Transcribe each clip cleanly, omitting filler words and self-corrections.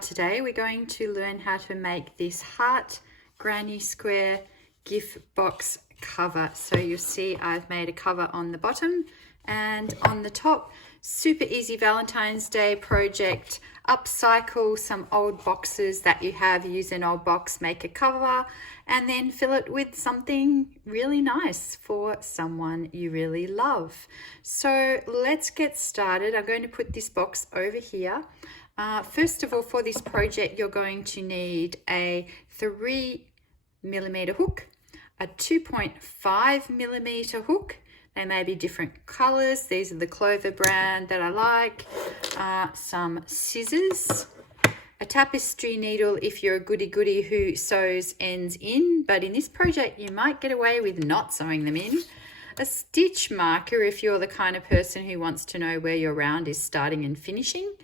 today we're going to learn how to make this heart granny square gift box cover. So you'll see I've made a cover on the bottom and on the top. Super easy Valentine's Day project. Upcycle some old boxes that you have, use an old box, make a cover, and then fill it with something really nice for someone you really love. So let's get started. I'm going to put this box over here. First of all, for this project, you're going to need a 3mm hook, a 2.5mm hook. They may be different colors. These are the Clover brand that I like. Some scissors, a tapestry needle if you're a goody-goody who sews ends in, but in this project you might get away with not sewing them in. A stitch marker if you're the kind of person who wants to know where your round is starting and finishing.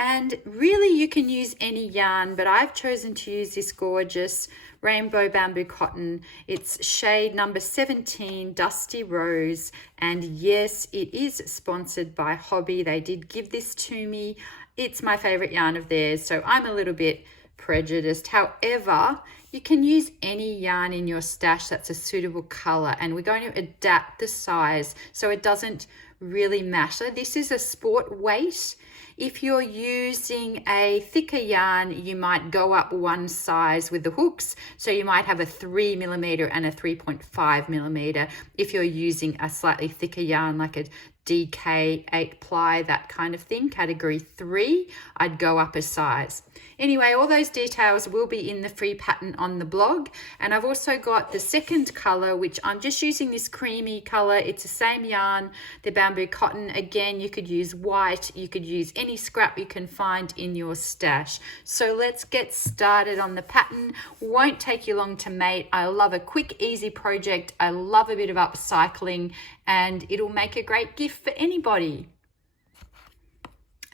And really you can use any yarn, but I've chosen to use this gorgeous rainbow bamboo cotton. It's shade number 17, Dusty Rose. And yes, it is sponsored by Hobby. They did give this to me. It's my favorite yarn of theirs, so I'm a little bit prejudiced. However, you can use any yarn in your stash that's a suitable color, and we're going to adapt the size so it doesn't really matter. This is a sport weight. If you're using a thicker yarn, you might go up one size with the hooks. So you might have a 3mm and a 3.5mm. If you're using a slightly thicker yarn like a DK 8 ply, that kind of thing, category 3, I'd go up a size. Anyway, all those details will be in the free pattern on the blog. And I've also got the second color, which I'm just using this creamy color. It's the same yarn, the bamboo cotton. Again, you could use white, you could use any scrap you can find in your stash. So let's get started on the pattern. Won't take you long to make. I love a quick, easy project. I love a bit of upcycling, and it'll make a great gift for anybody.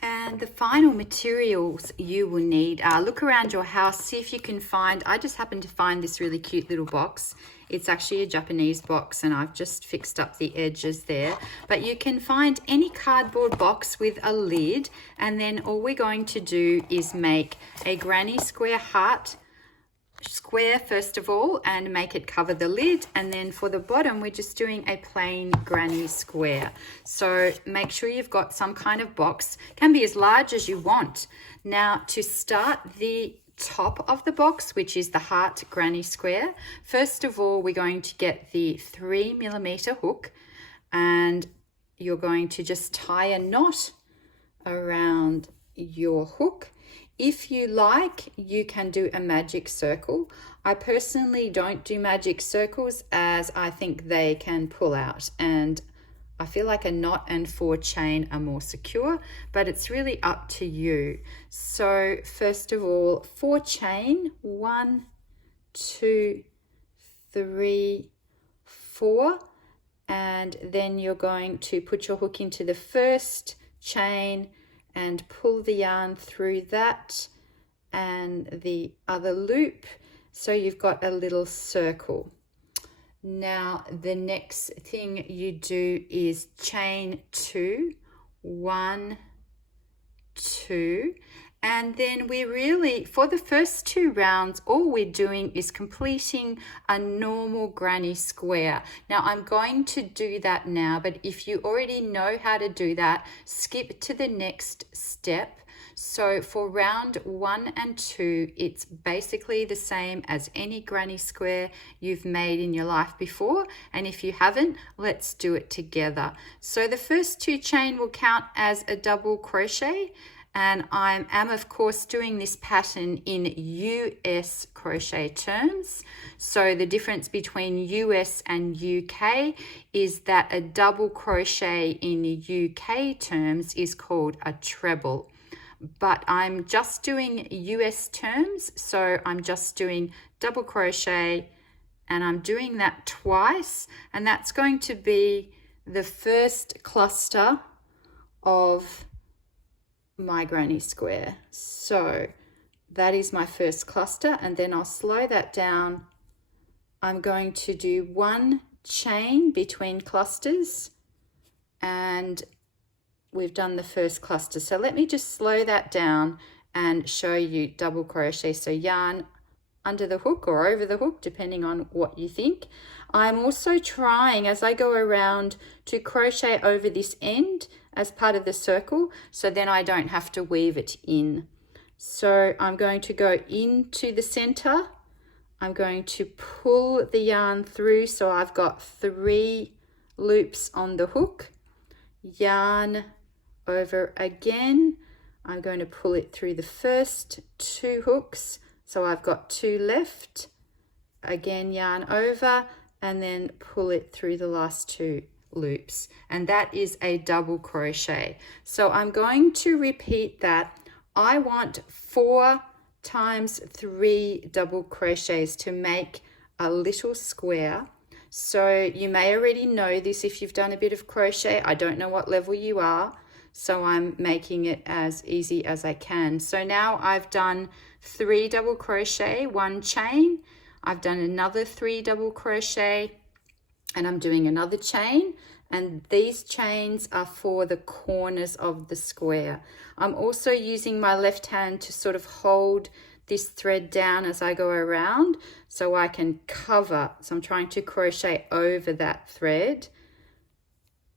And the final materials you will need are, look around your house, see if you can find, I just happened to find this really cute little box. It's actually a Japanese box and I've just fixed up the edges there. But you can find any cardboard box with a lid, and then all we're going to do is make a granny square heart square first of all and make it cover the lid, and then for the bottom we're just doing a plain granny square. So make sure you've got some kind of box, can be as large as you want. Now to start the top of the box, which is the heart granny square, first of all we're going to get the 3mm hook and you're going to just tie a knot around your hook. If you like, you can do a magic circle. I personally don't do magic circles as I think they can pull out, and I feel like a knot and 4 chain are more secure, but it's really up to you. So first of all, 4 chain, 1, 2, 3, 4, and then you're going to put your hook into the first chain and pull the yarn through that and the other loop, so you've got a little circle. Now the next thing you do is chain 2, 1, 2, and then we really, for the first 2 rounds, all we're doing is completing a normal granny square. Now I'm going to do that now, but if you already know how to do that, skip to the next step. So for round 1 and 2, it's basically the same as any granny square you've made in your life before. And if you haven't, let's do it together. So the first 2 chain will count as a double crochet. And I am of course doing this pattern in US crochet terms. So the difference between US and UK is that a double crochet in UK terms is called a treble. But I'm just doing US terms, so I'm just doing double crochet, and I'm doing that twice, and that's going to be the first cluster of my granny square. So that is my first cluster, and then I'll slow that down. I'm going to do 1 chain between clusters, and we've done the first cluster. So let me just slow that down and show you double crochet. So yarn under the hook or over the hook, depending on what you think. I'm also trying, as I go around, to crochet over this end as part of the circle, so then I don't have to weave it in. So I'm going to go into the center. I'm going to pull the yarn through, so I've got 3 loops on the hook. Yarn over again. I'm going to pull it through the first 2 hooks, so I've got 2 left. Again, yarn over, and then pull it through the last 2 loops, and that is a double crochet. So I'm going to repeat that. I want 4 times 3 double crochets to make a little square. So you may already know this if you've done a bit of crochet. I don't know what level you are, so I'm making it as easy as I can. So now I've done 3 double crochet, 1 chain. I've done another 3 double crochet, and I'm doing another chain, and these chains are for the corners of the square. I'm also using my left hand to sort of hold this thread down as I go around so I can cover. So I'm trying to crochet over that thread.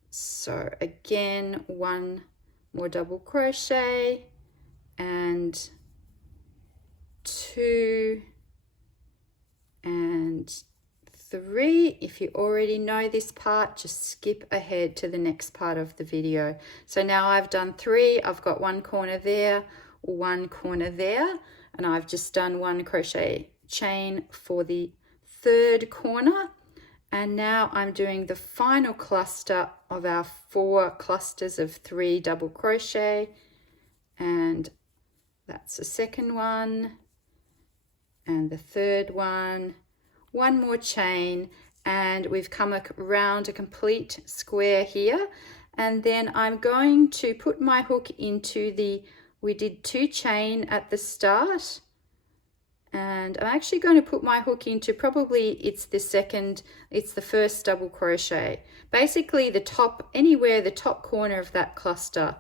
So again, 1 more double crochet and 2 and 3. If you already know this part, just skip ahead to the next part of the video. So now I've done 3. I've got 1 corner there, 1 corner there, and I've just done 1 crochet chain for the 3rd corner. And now I'm doing the final cluster of our 4 clusters of 3 double crochet, and that's the 2nd one and the 3rd one. 1 more chain, and we've come around a complete square here. And then I'm going to put my hook into we did 2 chain at the start, and I'm actually going to put my hook into it's the first double crochet. Basically the top, anywhere the top corner of that cluster.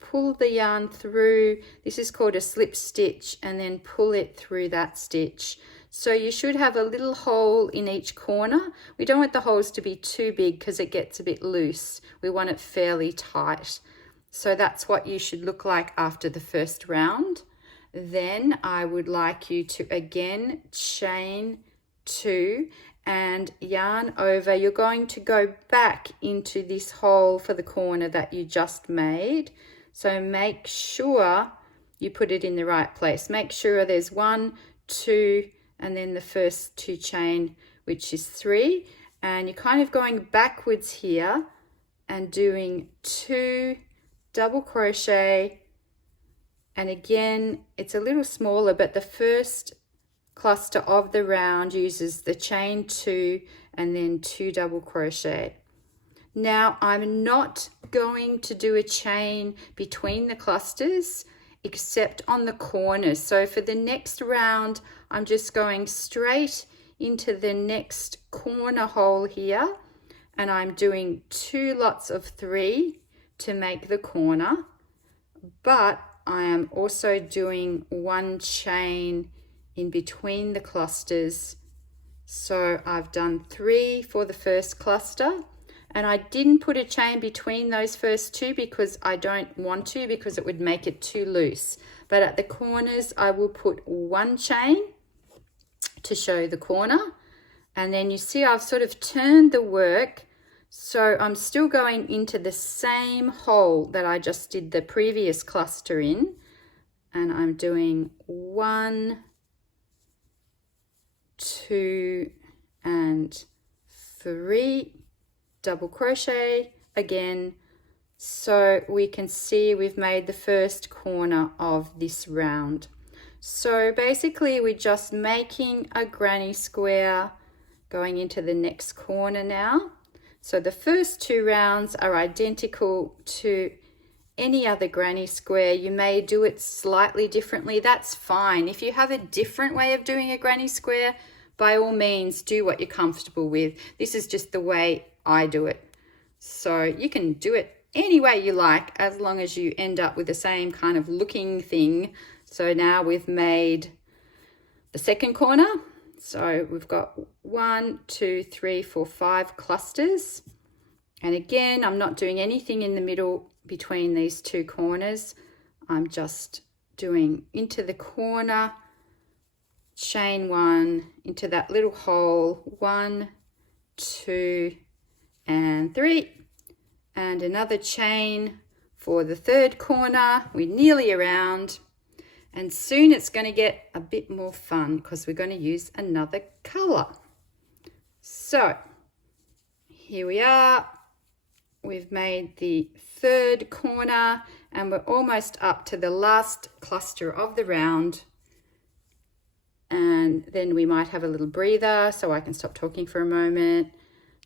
Pull the yarn through, this is called a slip stitch, and then pull it through that stitch. So you should have a little hole in each corner. We don't want the holes to be too big because it gets a bit loose. We want it fairly tight. So that's what you should look like after the first round. Then I would like you to again chain 2 and yarn over. You're going to go back into this hole for the corner that you just made. So make sure you put it in the right place. Make sure there's 1, 2, and then the first 2 chain, which is 3. And you're kind of going backwards here and doing 2 double crochet. And again, it's a little smaller, but the first cluster of the round uses the chain 2 and then 2 double crochet. Now I'm not going to do a chain between the clusters except on the corners. So for the next round, I'm just going straight into the next corner hole here, and I'm doing 2 lots of 3 to make the corner, but I am also doing 1 chain in between the clusters. So I've done 3 for the first cluster, and I didn't put a chain between those first 2 because I don't want to, because it would make it too loose. But at the corners, I will put 1 chain to show the corner. And then you see I've sort of turned the work, so I'm still going into the same hole that I just did the previous cluster in, and I'm doing 1, 2, and 3 double crochet again, so we can see we've made the first corner of this round. So basically we're just making a granny square going into the next corner now. So the first 2 rounds are identical to any other granny square. You may do it slightly differently. That's fine. If you have a different way of doing a granny square, by all means do what you're comfortable with. This is just the way I do it. So you can do it any way you like, as long as you end up with the same kind of looking thing. So now we've made the second corner. So we've got 1, 2, 3, 4, 5 clusters. And again, I'm not doing anything in the middle between these two corners. I'm just doing into the corner, chain 1, into that little hole, 1, 2, and 3. And another chain for the third corner. We're nearly around. And soon it's going to get a bit more fun because we're going to use another color. So here we are. We've made the third corner and we're almost up to the last cluster of the round. And then we might have a little breather so I can stop talking for a moment.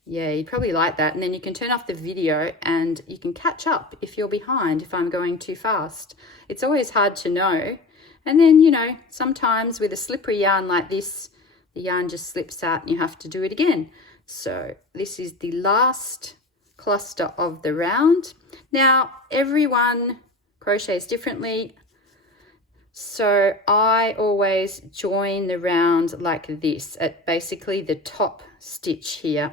Yeah, you'd probably like that. And then you can turn off the video and you can catch up if you're behind, if I'm going too fast. It's always hard to know. And then, you know, sometimes with a slippery yarn like this, the yarn just slips out and you have to do it again. So this is the last cluster of the round. Now, everyone crochets differently. So I always join the round like this at basically the top stitch here,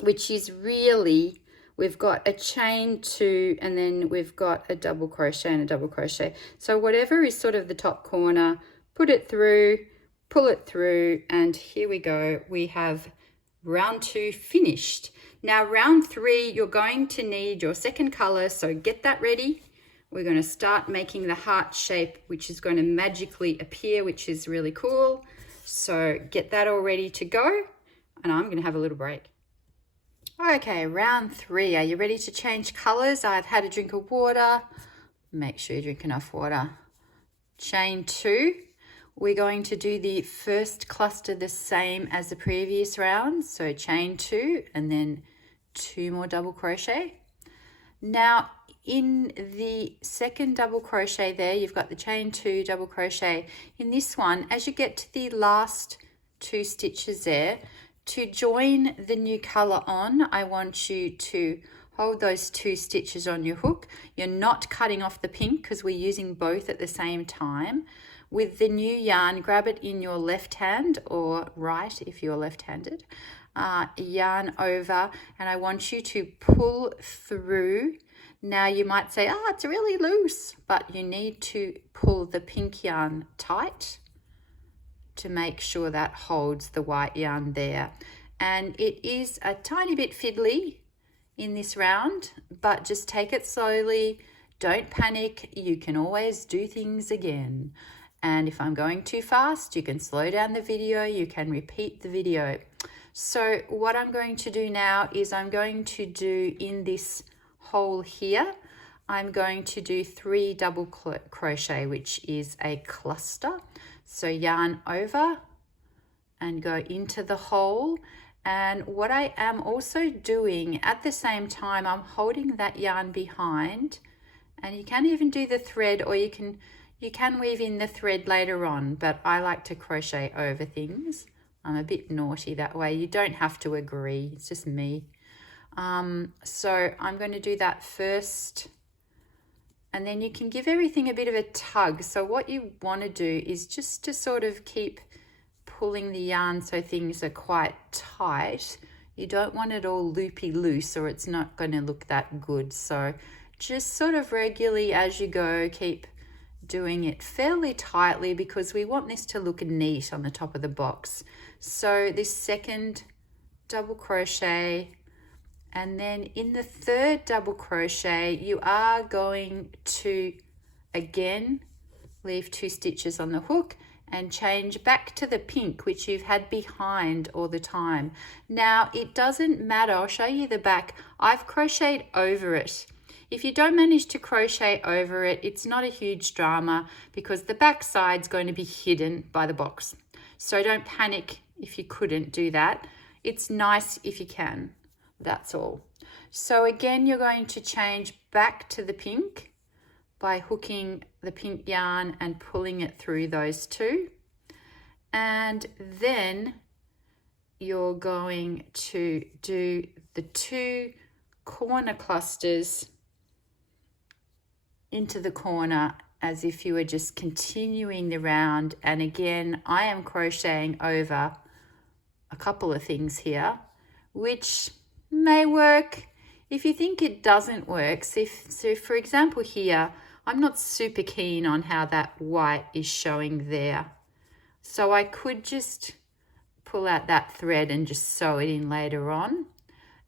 which is really, we've got a chain 2 and then we've got a double crochet and a double crochet. So whatever is sort of the top corner, put it through, pull it through, and here we go. We have round 2 finished. Now round 3, you're going to need your second color, so get that ready. We're going to start making the heart shape, which is going to magically appear, which is really cool. So get that all ready to go, and I'm going to have a little break. Okay, round 3. Are you ready to change colors? I've had a drink of water. Make sure you drink enough water. Chain 2. We're going to do the first cluster the same as the previous round. So chain 2 and then 2 more double crochet. Now in the second double crochet there, you've got the chain 2, double crochet. In this one, as you get to the last 2 stitches there, to join the new color on, I want you to hold those 2 stitches on your hook. You're not cutting off the pink because we're using both at the same time. With the new yarn, grab it in your left hand or right if you're left-handed, yarn over, and I want you to pull through. Now you might say, oh, it's really loose, but you need to pull the pink yarn tight to make sure that holds the white yarn there. And it is a tiny bit fiddly in this round, but just take it slowly. Don't panic. You can always do things again. And if I'm going too fast, you can slow down the video. You can repeat the video. So what I'm going to do now is I'm going to do in this hole here, I'm going to do 3 double crochet, which is a cluster. So yarn over and go into the hole. And what I am also doing at the same time, I'm holding that yarn behind, and you can even do the thread, or you can weave in the thread later on, but I like to crochet over things. I'm a bit naughty that way. You don't have to agree, it's just me. So I'm going to do that first, and then you can give everything a bit of a tug. So what you want to do is just to sort of keep pulling the yarn so things are quite tight. You don't want it all loopy loose or it's not going to look that good. So just sort of regularly as you go, keep doing it fairly tightly because we want this to look neat on the top of the box. So this second double crochet, and then in the third double crochet you are going to again leave 2 stitches on the hook and change back to the pink, which you've had behind all the time. Now it doesn't matter, I'll show you the back. I've crocheted over it. If you don't manage to crochet over it, it's not a huge drama because the back side's going to be hidden by the box. So don't panic if you couldn't do that. It's nice if you can, that's all. So again, you're going to change back to the pink by hooking the pink yarn and pulling it through those 2. And then you're going to do the 2 corner clusters into the corner as if you were just continuing the round. And again, I am crocheting over a couple of things here, which may work. If you think it doesn't work, so for example here, I'm not super keen on how that white is showing there. So I could just pull out that thread and just sew it in later on.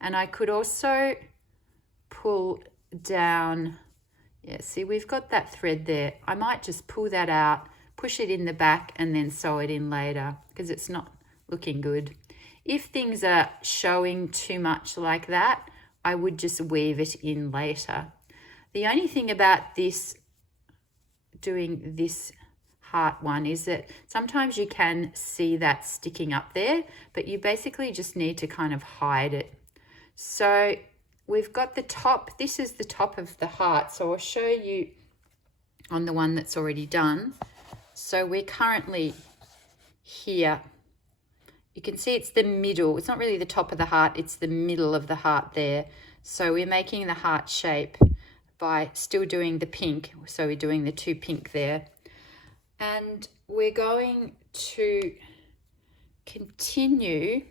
And I could also pull down, yeah, see we've got that thread there. I might just pull that out, push it in the back and then sew it in later because it's not looking good. If things are showing too much like that, I would just weave it in later. The only thing about this, doing this heart one, is that sometimes you can see that sticking up there, but you basically just need to kind of hide it. So we've got the top, this is the top of the heart, so I'll show you on the one that's already done. So we're currently here. You can see it's the middle. It's not really the top of the heart, it's the middle of the heart there. So we're making the heart shape by still doing the pink. So we're doing the 2 pink there. And we're going to continue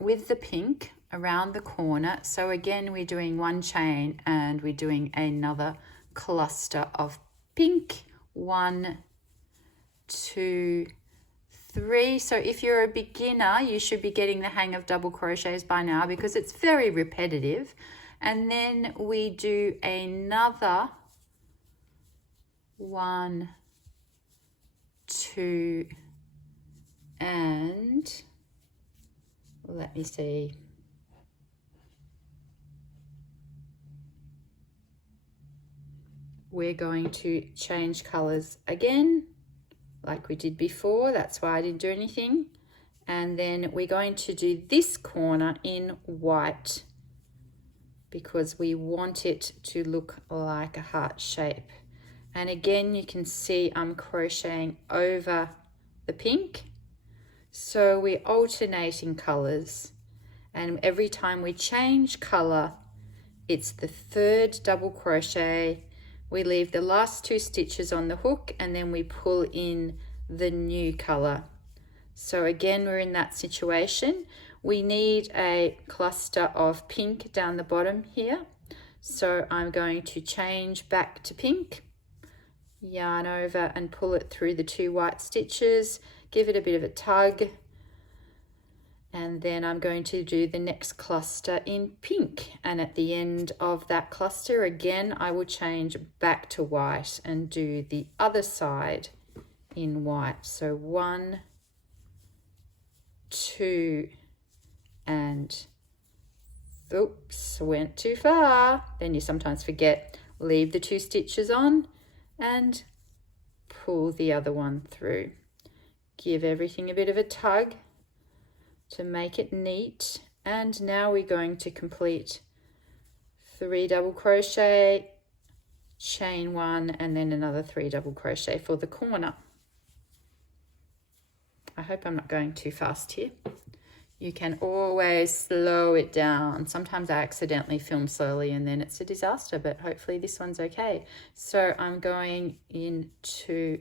with the pink around the corner. So again, we're doing 1 chain and we're doing another cluster of pink. 1, 2, 3. So if you're a beginner, you should be getting the hang of double crochets by now because it's very repetitive. And then we do another 1, 2, and let me see. We're going to change colors again like we did before. That's why I didn't do anything. And then we're going to do this corner in white because we want it to look like a heart shape. And again, you can see I'm crocheting over the pink. So we're alternating colors. And every time we change color, it's the 3rd double crochet. We leave the last 2 stitches on the hook and then we pull in the new color. So again, we're in that situation. We need a cluster of pink down the bottom here. So I'm going to change back to pink, yarn over and pull it through the 2 white stitches, give it a bit of a tug, and then I'm going to do the next cluster in pink. And at the end of that cluster, again, I will change back to white and do the other side in white. So 1, 2, and oops, went too far. Then you sometimes forget, leave the 2 stitches on and pull the other one through. Give everything a bit of a tug to make it neat. And now we're going to complete 3 double crochet, chain 1, and then another 3 double crochet for the corner. I hope I'm not going too fast here. You can always slow it down. Sometimes I accidentally film slowly and then it's a disaster, but hopefully this one's okay. So I'm going into,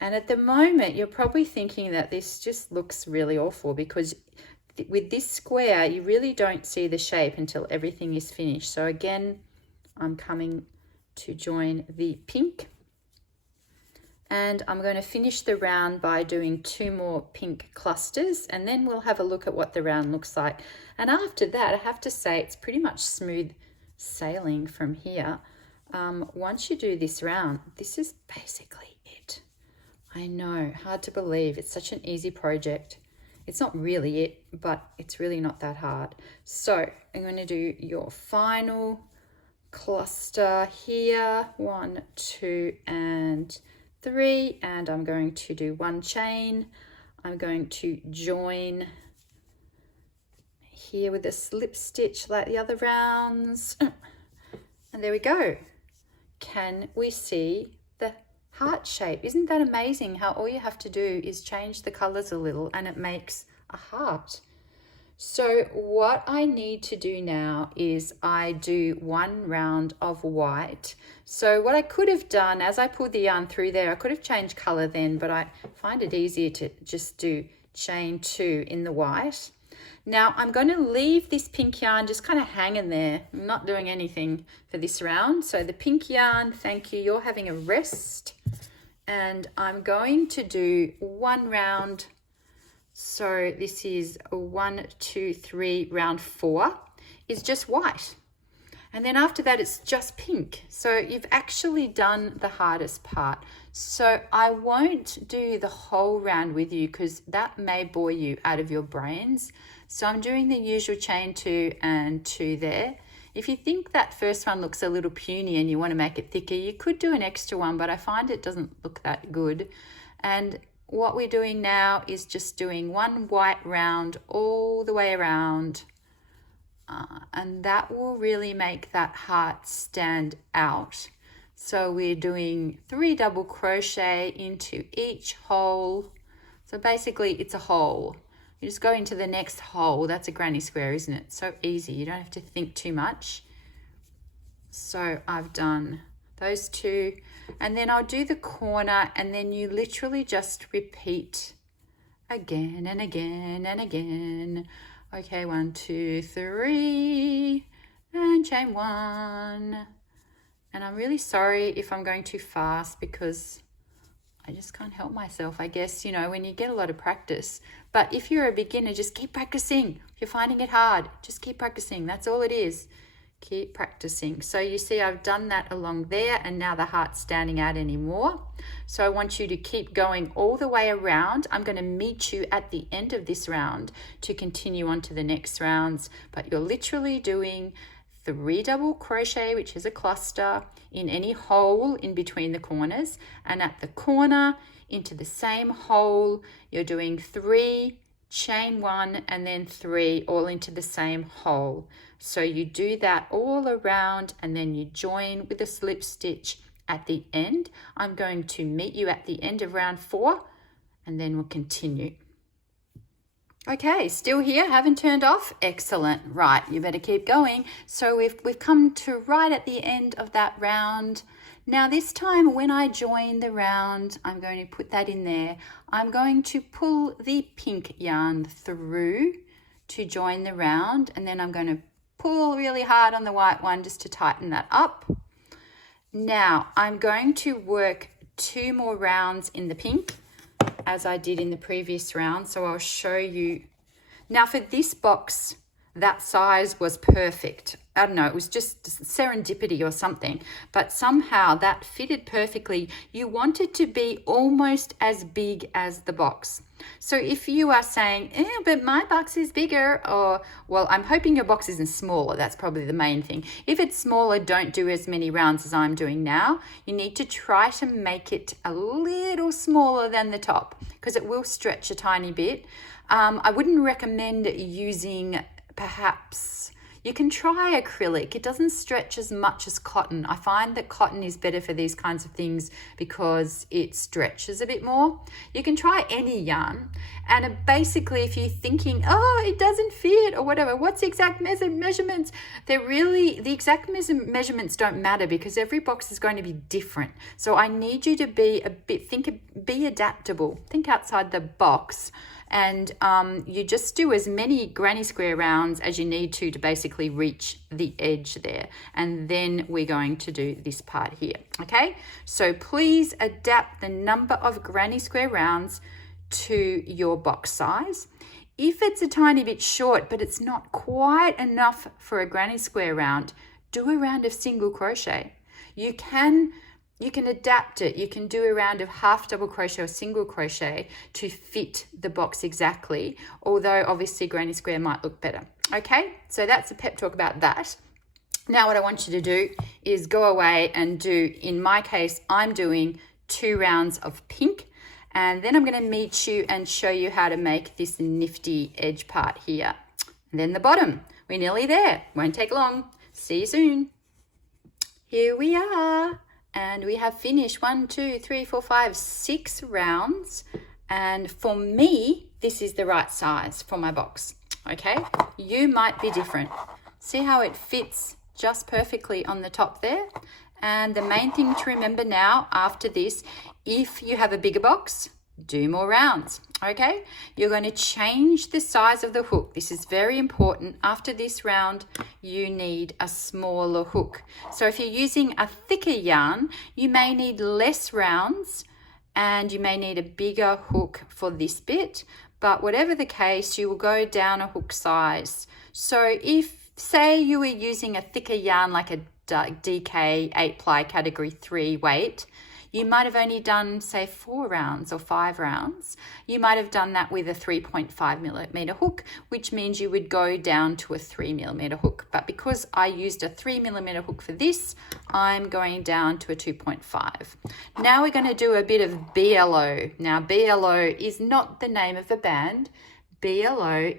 and at the moment you're probably thinking that this just looks really awful because with this square you really don't see the shape until everything is finished. So again, I'm coming to join the pink. And I'm going to finish the round by doing 2 more pink clusters and then we'll have a look at what the round looks like. And after that, I have to say it's pretty much smooth sailing from here. Once you do this round, this is basically it. I know, hard to believe. It's such an easy project. It's not really it, but it's really not that hard. So I'm going to do your final cluster here, 1, 2, and 3, and I'm going to do 1 chain. I'm going to join here with a slip stitch like the other rounds, and there we go. Can we see the heart shape? Isn't that amazing how all you have to do is change the colors a little and it makes a heart? So what I need to do now is I do 1 round of white. So what I could have done as I pulled the yarn through there, I could have changed color then, but I find it easier to just do chain 2 in the white. Now I'm going to leave this pink yarn just kind of hanging there. I'm not doing anything for this round. So the pink yarn, thank you, you're having a rest. And I'm going to do 1 round. So this is 1, 2, 3, round 4 is just white. And then after that, it's just pink. So you've actually done the hardest part. So I won't do the whole round with you because that may bore you out of your brains. So I'm doing the usual chain 2 and 2 there. If you think that first one looks a little puny and you want to make it thicker, you could do an extra one, but I find it doesn't look that good. And what we're doing now is just doing 1 white round all the way around. And that will really make that heart stand out. So we're doing 3 double crochet into each hole. So basically it's a hole. You just go into the next hole. That's a granny square, isn't it? So easy. You don't have to think too much. So I've done those 2. And then I'll do the corner, and then you literally just repeat again and again and again. Okay, 1, 2, 3, and chain 1. And I'm really sorry if I'm going too fast because I just can't help myself, I guess, you know, when you get a lot of practice. But if you're a beginner, just keep practicing. If you're finding it hard, just keep practicing. That's all it is. Keep practicing. So you see I've done that along there, and now the heart's standing out anymore. So I want you to keep going all the way around. I'm going to meet you at the end of this round to continue on to the next rounds, but you're literally doing 3 double crochet, which is a cluster, in any hole in between the corners, and at the corner into the same hole you're doing 3, chain 1, and then 3 all into the same hole. So you do that all around, and then you join with a slip stitch at the end. I'm going to meet you at the end of round 4, and then we'll continue. Okay, still here, haven't turned off? Excellent. Right, you better keep going. So we've come to right at the end of that round. Now this time when I join the round, I'm going to put that in there. I'm going to pull the pink yarn through to join the round, and then I'm going to pull really hard on the white one just to tighten that up. Now I'm going to work 2 more rounds in the pink as I did in the previous round. So I'll show you. Now for this box, that size was perfect. I don't know, it was just serendipity or something, but somehow that fitted perfectly. You want it to be almost as big as the box. So if you are saying, but my box is bigger, or, well, I'm hoping your box isn't smaller. That's probably the main thing. If it's smaller, don't do as many rounds as I'm doing now. You need to try to make it a little smaller than the top because it will stretch a tiny bit. I wouldn't recommend using, perhaps, you can try acrylic. It doesn't stretch as much as cotton. I find that cotton is better for these kinds of things because it stretches a bit more. You can try any yarn. And basically, if you're thinking, oh, it doesn't fit or whatever, what's the exact measurements? The exact measurements don't matter because every box is going to be different. So I need you to be be adaptable. Think outside the box. And you just do as many granny square rounds as you need to basically reach the edge there. And then we're going to do this part here, okay? So please adapt the number of granny square rounds to your box size. If it's a tiny bit short, but it's not quite enough for a granny square round, do a round of single crochet. You can adapt it. You can do a round of half double crochet or single crochet to fit the box exactly, although obviously granny square might look better. Okay, so that's a pep talk about that. Now what I want you to do is go away and do, in my case, I'm doing 2 rounds of pink, and then I'm going to meet you and show you how to make this nifty edge part here. And then the bottom, we're nearly there. Won't take long. See you soon. Here we are. And we have finished 1, 2, 3, 4, 5, 6 rounds. And for me, this is the right size for my box. Okay, you might be different. See how it fits just perfectly on the top there? And the main thing to remember now after this, if you have a bigger box, do more rounds. Okay, you're going to change the size of the hook. This is very important. After this round, you need a smaller hook. So if you're using a thicker yarn, you may need less rounds and you may need a bigger hook for this bit. But whatever the case, you will go down a hook size. So if, say, you were using a thicker yarn like a DK 8-ply category 3 weight, you might have only done, say, 4 rounds or 5 rounds. You might have done that with a 3.5 millimeter hook, which means you would go down to a 3 millimeter hook. But because I used a 3 millimeter hook for this, I'm going down to a 2.5. Now we're going to do a bit of BLO. Now, BLO is not the name of a band. BLO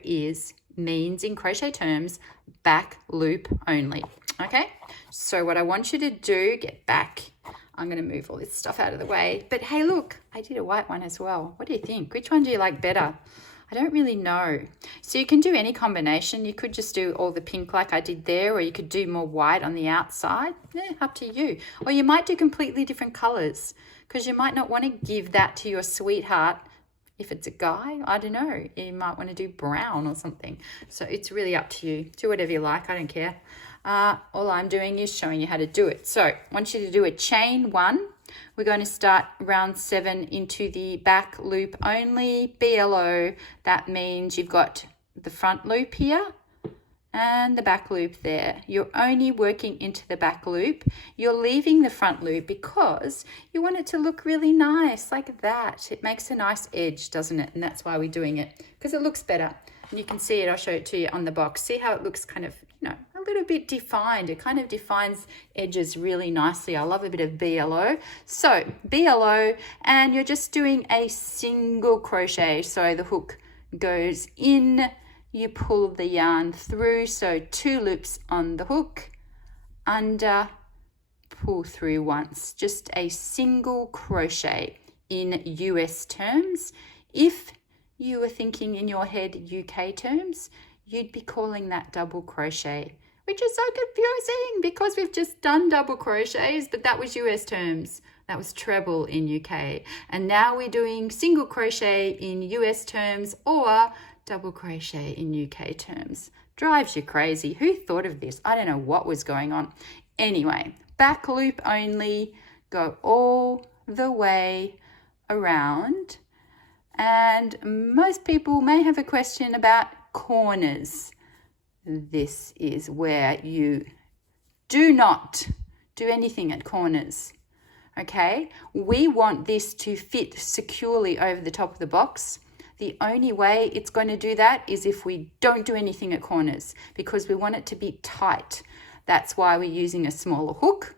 means in crochet terms, back loop only. Okay, so what I want you to do, get back. I'm going to move all this stuff out of the way. But hey, look, I did a white one as well. What do you think? Which one do you like better? I don't really know. So you can do any combination. You could just do all the pink like I did there, or you could do more white on the outside. Yeah, up to you. Or you might do completely different colors because you might not want to give that to your sweetheart. If it's a guy, I don't know, you might want to do brown or something. So it's really up to you. Do whatever you like. I don't care. All I'm doing is showing you how to do it. So I want you to do a chain 1. We're going to start round 7 into the back loop only, BLO. That means you've got the front loop here and the back loop there. You're only working into the back loop. You're leaving the front loop because you want it to look really nice like that. It makes a nice edge, doesn't it? And that's why we're doing it, because it looks better. And you can see it, I'll show it to you on the box. See how it looks kind of, a little bit defined. It kind of defines edges really nicely. I love a bit of BLO. So BLO, and you're just doing a single crochet. So the hook goes in, you pull the yarn through. So 2 loops on the hook, under, pull through once. Just a single crochet in US terms. If you were thinking in your head UK terms, you'd be calling that double crochet, which is so confusing because we've just done double crochets, but that was US terms. That was treble in UK. And now we're doing single crochet in US terms or double crochet in UK terms. Drives you crazy. Who thought of this? I don't know what was going on. Anyway, back loop only, go all the way around. And most people may have a question about corners. This is where you do not do anything at corners. Okay, we want this to fit securely over the top of the box. The only way it's going to do that is if we don't do anything at corners, because we want it to be tight. That's why we're using a smaller hook.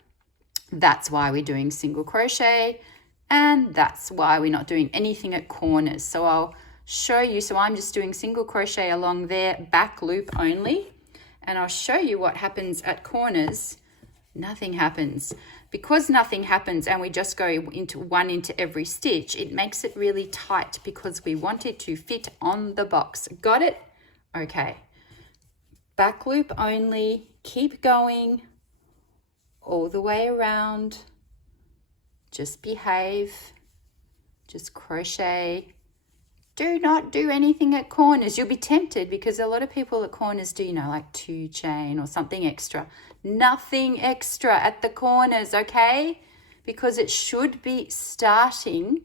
That's why we're doing single crochet. And that's why we're not doing anything at corners. So I'll show you. So I'm just doing single crochet along there, back loop only. And I'll show you what happens at corners. Nothing happens. Because nothing happens and we just go into every stitch, it makes it really tight because we want it to fit on the box. Got it? Okay. Back loop only. Keep going all the way around. Just behave. Just crochet. Do not do anything at corners. You'll be tempted because a lot of people at corners do, like 2 chain or something extra. Nothing extra at the corners, okay? Because it should be starting.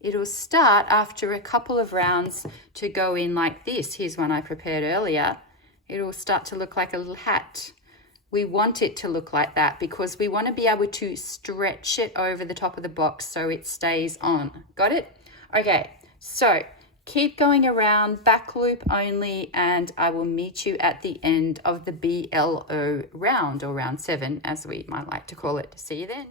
It'll start after a couple of rounds to go in like this. Here's one I prepared earlier. It'll start to look like a little hat. We want it to look like that because we want to be able to stretch it over the top of the box so it stays on. Got it? Okay, so keep going around, back loop only, and I will meet you at the end of the BLO round, or round 7 as we might like to call it. See you then.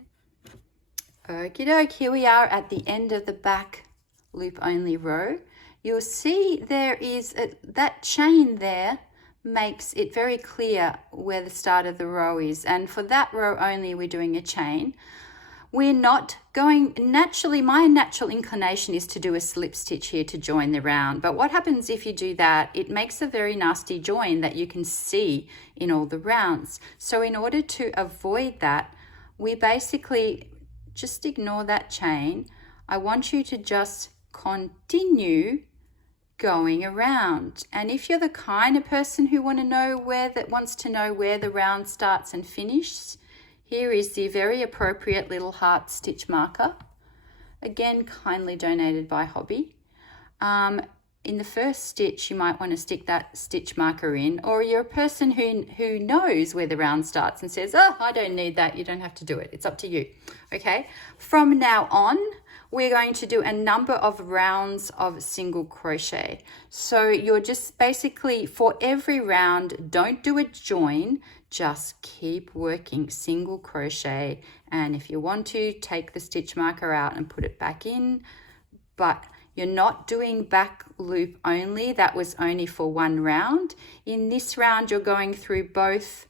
Okie doke, here we are at the end of the back loop only row. You'll see there is that chain there makes it very clear where the start of the row is, and for that row only we're doing a chain. we're not going, naturally, my natural inclination is to do a slip stitch here to join the round. But what happens if you do that? It makes a very nasty join that you can see in all the rounds. So in order to avoid that, we basically just ignore that chain. I want you to just continue going around. And if you're the kind of person who wants to know where the round starts and finishes, here is the very appropriate little heart stitch marker. Again, kindly donated by Hobby. In the first stitch, you might want to stick that stitch marker in, or you're a person who knows where the round starts and says, oh, I don't need that. You don't have to do it. It's up to you. Okay. From now on, we're going to do a number of rounds of single crochet. So you're just basically, for every round, don't do a join, just keep working single crochet. And if you want to, take the stitch marker out and put it back in, but you're not doing back loop only. That was only for one round. In this round, you're going through both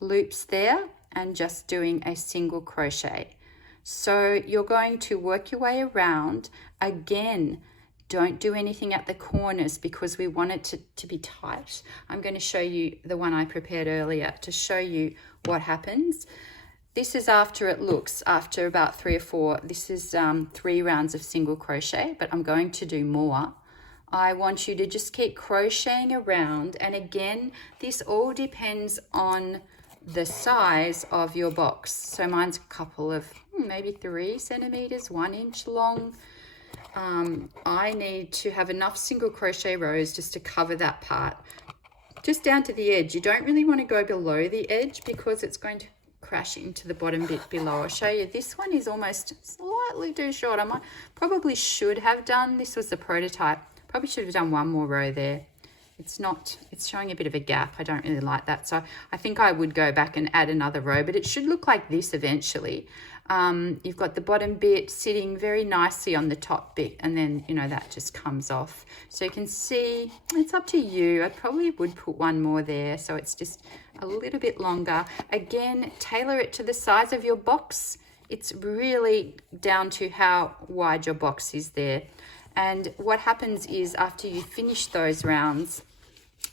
loops there and just doing a single crochet. So you're going to work your way around. Again, don't do anything at the corners because we want it to be tight. I'm going to show you the one I prepared earlier to show you what happens. This is after about 3 or 4. This is 3 rounds of single crochet, but I'm going to do more. I want you to just keep crocheting around. And again, this all depends on the size of your box. So mine's a couple of maybe 3 centimeters, 1 inch long. I need to have enough single crochet rows just to cover that part, just down to the edge. You don't really want to go below the edge because it's going to crash into the bottom bit below. I'll show you. This one is almost slightly too short. Probably should have done, this was the prototype, probably should have done one more row there. It's showing a bit of a gap. I don't really like that. So I think I would go back and add another row, but it should look like this eventually. You've got the bottom bit sitting very nicely on the top bit, and then, that just comes off. So you can see, it's up to you. I probably would put one more there so it's just a little bit longer. Again, tailor it to the size of your box. It's really down to how wide your box is there. And what happens is after you finish those rounds,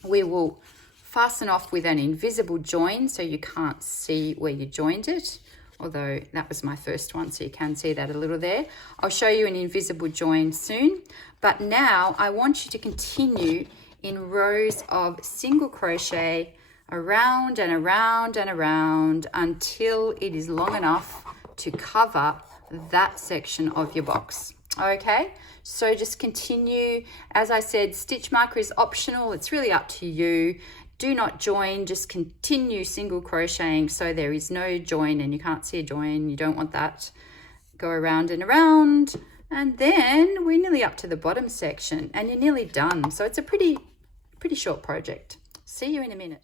we will fasten off with an invisible join so you can't see where you joined it, although that was my first one, so you can see that a little there. I'll show you an invisible join soon, but now I want you to continue in rows of single crochet around and around and around until it is long enough to cover that section of your box. Okay, so just continue. As I said, stitch marker is optional. It's really up to you. Do not join, just continue single crocheting so there is no join and you can't see a join. You don't want that. Go around and around, and then we're nearly up to the bottom section and you're nearly done. So it's a pretty short project. See you in a minute.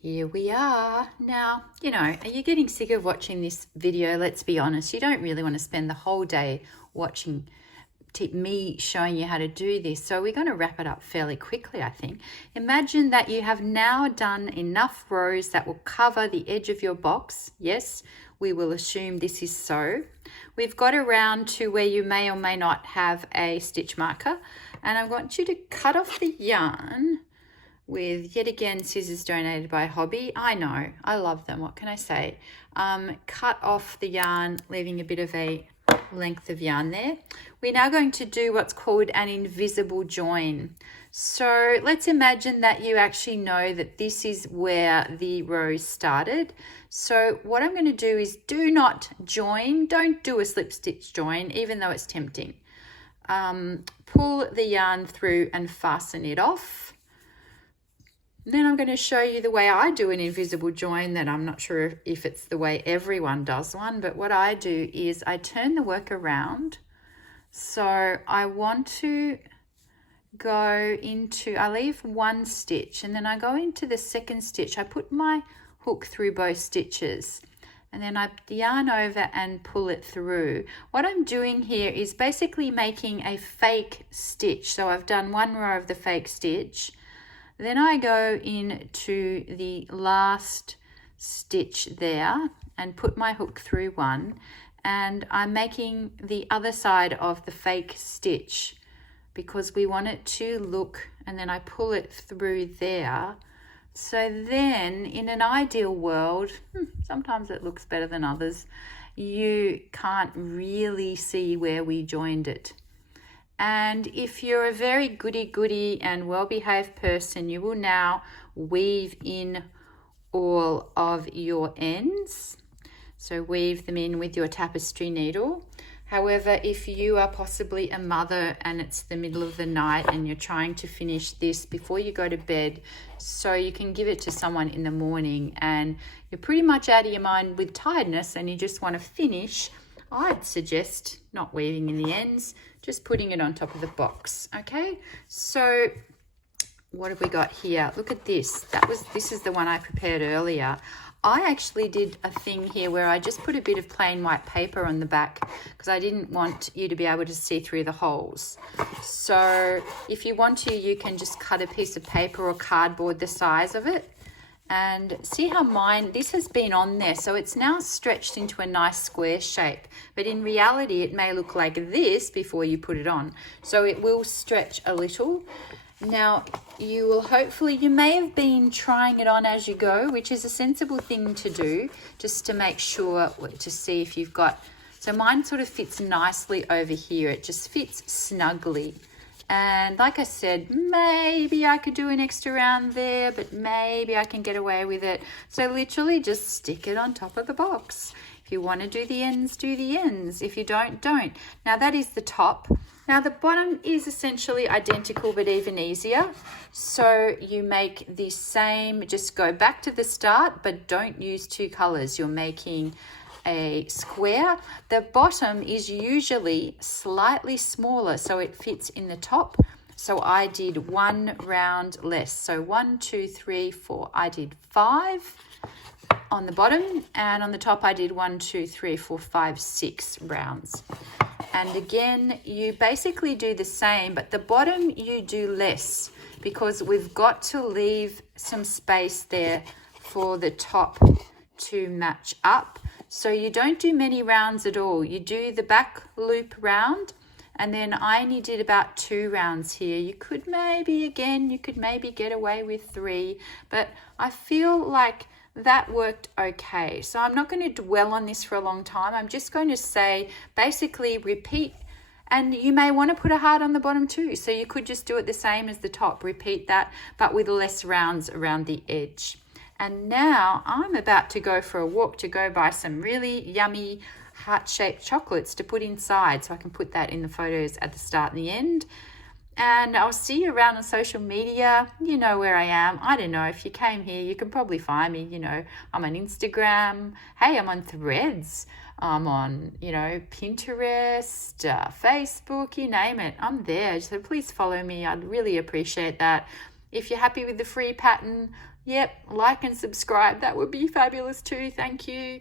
Here we are. Now, are you getting sick of watching this video? Let's be honest. You don't really want to spend the whole day watching me showing you how to do this. So we're going to wrap it up fairly quickly, I think. Imagine that you have now done enough rows that will cover the edge of your box. Yes, we will assume this is so. We've got around to where you may or may not have a stitch marker. And I want you to cut off the yarn with, yet again, scissors donated by Hobby. I know, I love them. What can I say? Cut off the yarn, leaving a bit of a length of yarn there. We're now going to do what's called an invisible join. So let's imagine that you actually know that this is where the row started. So what I'm going to do is do not join. Don't do a slip stitch join, even though it's tempting. Pull the yarn through and fasten it off. Then I'm going to show you the way I do an invisible join, that I'm not sure if it's the way everyone does one, but what I do is I turn the work around. So I want to go into, I leave one stitch and then I go into the second stitch. I put my hook through both stitches and then I yarn over and pull it through. What I'm doing here is basically making a fake stitch. So I've done one row of the fake stitch. Then I go into the last stitch there and put my hook through one, and I'm making the other side of the fake stitch because we want it to look, and then I pull it through there. So then in an ideal world, sometimes it looks better than others, you can't really see where we joined it. And if you're a very goody-goody and well-behaved person, you will now weave in all of your ends. So weave them in with your tapestry needle. However, if you are possibly a mother and it's the middle of the night and you're trying to finish this before you go to bed so you can give it to someone in the morning and you're pretty much out of your mind with tiredness and you just want to finish, I'd suggest not weaving in the ends, just putting it on top of the box. Okay, so what have we got here? Look at this. This is the one I prepared earlier. I actually did a thing here where I just put a bit of plain white paper on the back because I didn't want you to be able to see through the holes. So if you want to, you can just cut a piece of paper or cardboard the size of it. And see how this has been on there. So it's now stretched into a nice square shape. But in reality, it may look like this before you put it on. So it will stretch a little. Now, you may have been trying it on as you go, which is a sensible thing to do, just to make sure, to see if you've got, so mine sort of fits nicely over here. It just fits snugly. And like I said, maybe I could do an extra round there, but maybe I can get away with it. So literally just stick it on top of the box. If you want to do the ends, do the ends. If you don't, don't. Now that is the top. Now the bottom is essentially identical but even easier. So you make the same, just go back to the start, but don't use two colors. You're making a square. The bottom is usually slightly smaller, so it fits in the top. So I did one round less. So 1, 2, 3, 4. I did 5 on the bottom, and on the top I did 1, 2, 3, 4, 5, 6 rounds. And again, you basically do the same, but the bottom you do less because we've got to leave some space there for the top to match up. So you don't do many rounds at all. You do the back loop round, and then I only did about 2 rounds here. You could maybe get away with 3, but I feel like that worked okay. So I'm not going to dwell on this for a long time. I'm just going to say basically repeat, and you may want to put a heart on the bottom too. So you could just do it the same as the top, repeat that, but with less rounds around the edge. And now I'm about to go for a walk to go buy some really yummy heart-shaped chocolates to put inside, so I can put that in the photos at the start and the end. And I'll see you around on social media. You know where I am. I don't know, if you came here, you can probably find me. You know, I'm on Instagram. Hey, I'm on Threads. I'm on, Pinterest, Facebook, you name it. I'm there. So please follow me. I'd really appreciate that. If you're happy with the free pattern, like and subscribe. That would be fabulous too. Thank you.